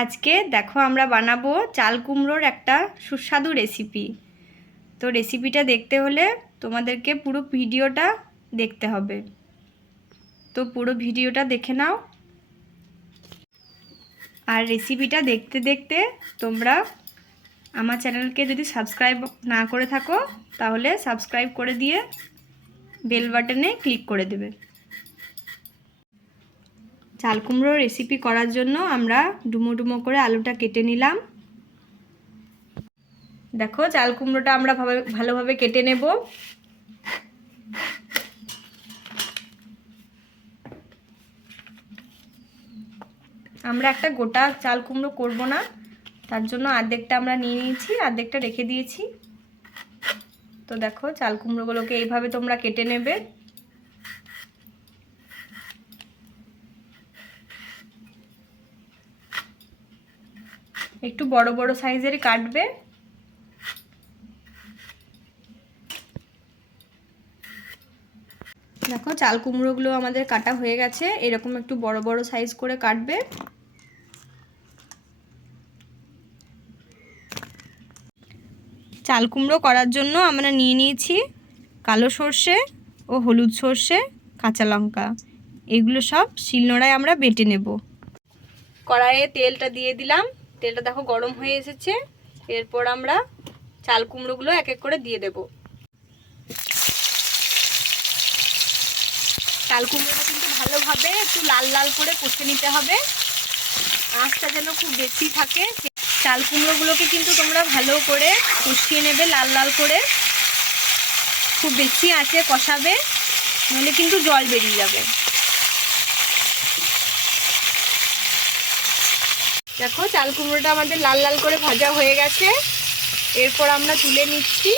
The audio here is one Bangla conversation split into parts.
আজকে দেখো আমরা বানাবো চাল কুমড়োর একটা সুস্বাদু রেসিপি। তো রেসিপিটা দেখতে হলে তোমাদেরকে পুরো ভিডিওটা দেখতে হবে। তো পুরো ভিডিওটা দেখে নাও। আর রেসিপিটা দেখতে দেখতে তোমরা আমার চ্যানেলকে যদি সাবস্ক্রাইব না করে থাকো তাহলে সাবস্ক্রাইব করে দিয়ে বেল বাটনে ক্লিক করে দেবে। চাল কুমড়ো রেসিপি করার জন্য আমরা ডুমো ডুমো করে আলুটা কেটে নিলাম। দেখো চাল কুমড়োটা আমরা ভালোভাবে কেটে নেব। আমরা একটা গোটা চাল কুমড়ো করব না, তার জন্য অর্ধেকটা আমরা নিয়ে নিয়েছি, অর্ধেকটা রেখে দিয়েছি। তো দেখো চাল কুমড়োগুলোকে এইভাবে তোমরা কেটে নেবে। একটু বড় বড় সাইজের কাটবে। দেখো চাল কুমড়োগুলো আমাদের কাটা হয়ে গেছে, এরকম একটু বড় বড় সাইজ করে কাটবে। চাল কুমড়ো করার জন্য আমরা নিয়ে নিয়েছি কালো সর্ষে ও হলুদ সর্ষে, কাঁচা লঙ্কা, এগুলো সব শিলনোড়ায় আমরা বেটে নেব। কড়াইয়ে তেলটা দিয়ে দিলাম, তেলটা দেখো গরম হয়ে এসেছে। এরপর আমরা চাল কুমড়োগুলো এক এক করে দিয়ে দেব। চাল কুমড়োটা কিন্তু ভালোভাবে একটু লাল লাল করে কষে নিতে হবে, আঁচটা যেন খুব বেশি থাকে। চাল কুমড়োগুলোকে কিন্তু তোমরা ভালো করে কষিয়ে নেবে, লাল লাল করে, খুব বেশি আঁচে কষাবে, নইলে কিন্তু জল বেরিয়ে যাবে। দেখো চাল কুমড়োটা আমাদের লাল লাল করে ভাজা হয়ে গেছে, এরপর আমরা তুলে নিচ্ছি।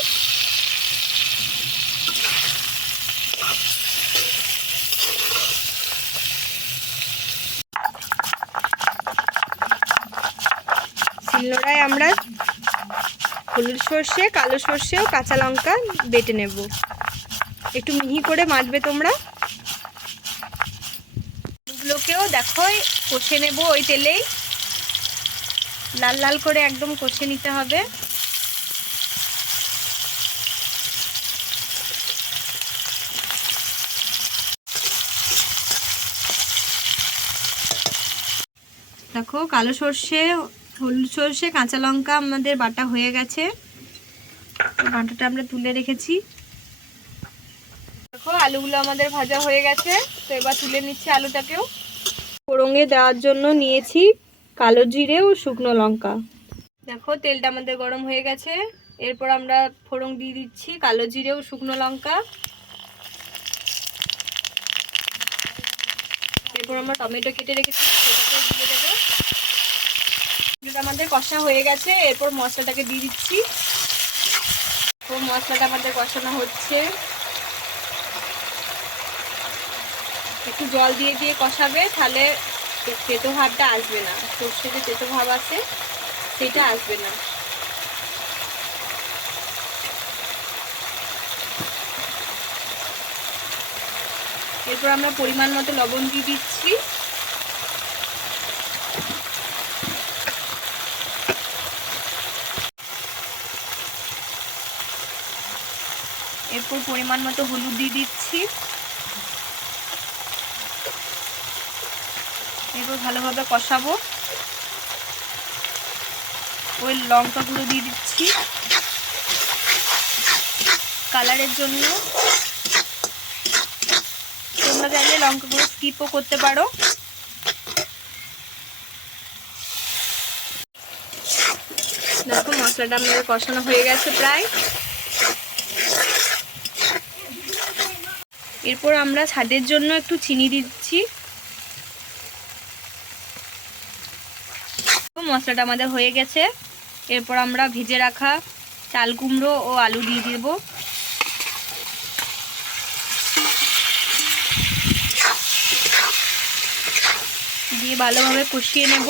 শিলনোড়ায় আমরা হলুদ সর্ষে, কালো সর্ষে ও কাঁচা লঙ্কা বেটে নেব। একটু মিহি করে মাখবে তোমরা। এগুলোকেও দেখো কষে নেব ওই তেলেই, লাল লাল করে একদম কষে নিতে হবে। দেখো কালো সর্ষে, হলুদ সর্ষে, কাঁচা লঙ্কা আমাদের বাটা হয়ে গেছে, বাটাটা আমরা তুলে রেখেছি। দেখো আলুগুলো আমাদের ভাজা হয়ে গেছে, তো এবার তুলে নিচ্ছি আলুটাকেও। ফোড়নে দেওয়ার জন্য নিয়েছি কালো জিরে ও শুকনো লঙ্কা। দেখো তেলটা আমাদের গরম হয়ে গেছে, এরপর আমরা ফোড়ন দিয়ে দিচ্ছি কালো জিরে ও শুকনো লঙ্কা। এরপর আমরা টমেটো কেটে রেখেছি সেটাকে দিয়ে দেবো। এটা আমাদের কষা হয়ে গেছে, এরপর মশলাটাকে দিয়ে দিচ্ছি। তো মশলাটা আমাদের কষানো হচ্ছে, একটু জল দিয়ে দিয়ে কষাবে, তাহলে তেতো ভাবটা আসবে না, সর্ষে যে তেতো ভাব আছে সেটা আসবে না। এরপর আমরা পরিমাণ মতো লবণ দিয়ে দিচ্ছি। এরপর পরিমাণ মতো হলুদ দিয়ে দিচ্ছি। এরপর ভালোভাবে কষাবো। ওই লঙ্কা গুঁড়ো দিয়ে দিচ্ছি কালারের জন্য, তোমরা চাইলে লঙ্কা গুঁড়ো স্কিপও করতে পারো। দেখো মশলাটা আমাদের কষানো হয়ে গেছে প্রায়। এরপর আমরা স্বাদের জন্য একটু চিনি দিচ্ছি। মশলাটা আমাদের হয়ে গেছে, এরপর আমরা ভেজে রাখা চাল কুমড়ো ও আলু দিয়ে দেব। দিয়ে ভালোভাবে কষিয়ে নেব।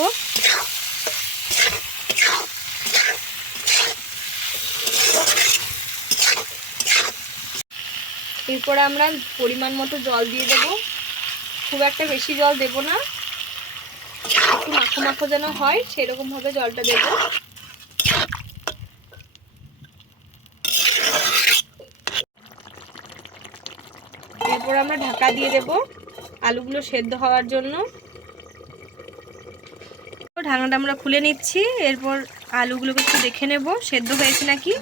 এরপর আমরা পরিমাণ মতো জল দিয়ে দেব, খুব একটা বেশি জল দেব না। একটু মাখো মাখো যেন হয় সেরকমভাবে জলটা দেব। এরপর আমরা ঢাকা দিয়ে দেব আলুগুলো সেদ্ধ হওয়ার জন্য। ঢাকনাটা আমরা খুলে নিচ্ছি। এরপর আলুগুলোকে একটু দেখে নেব সেদ্ধ হয়েছে নাকি।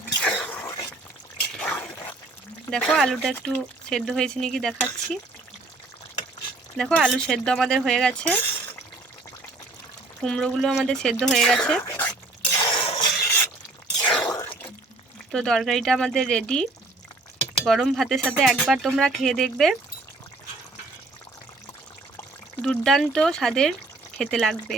দেখো আলুটা একটু সেদ্ধ হয়েছে নাকি দেখাচ্ছি। দেখো আলু সেদ্ধ আমাদের হয়ে গেছে, কুমড়োগুলো আমাদের সেদ্ধ হয়ে গেছে। তো তরকারিটা আমাদের রেডি। গরম ভাতের সাথে একবার তোমরা খেয়ে দেখবে, দুর্দান্ত স্বাদের খেতে লাগবে।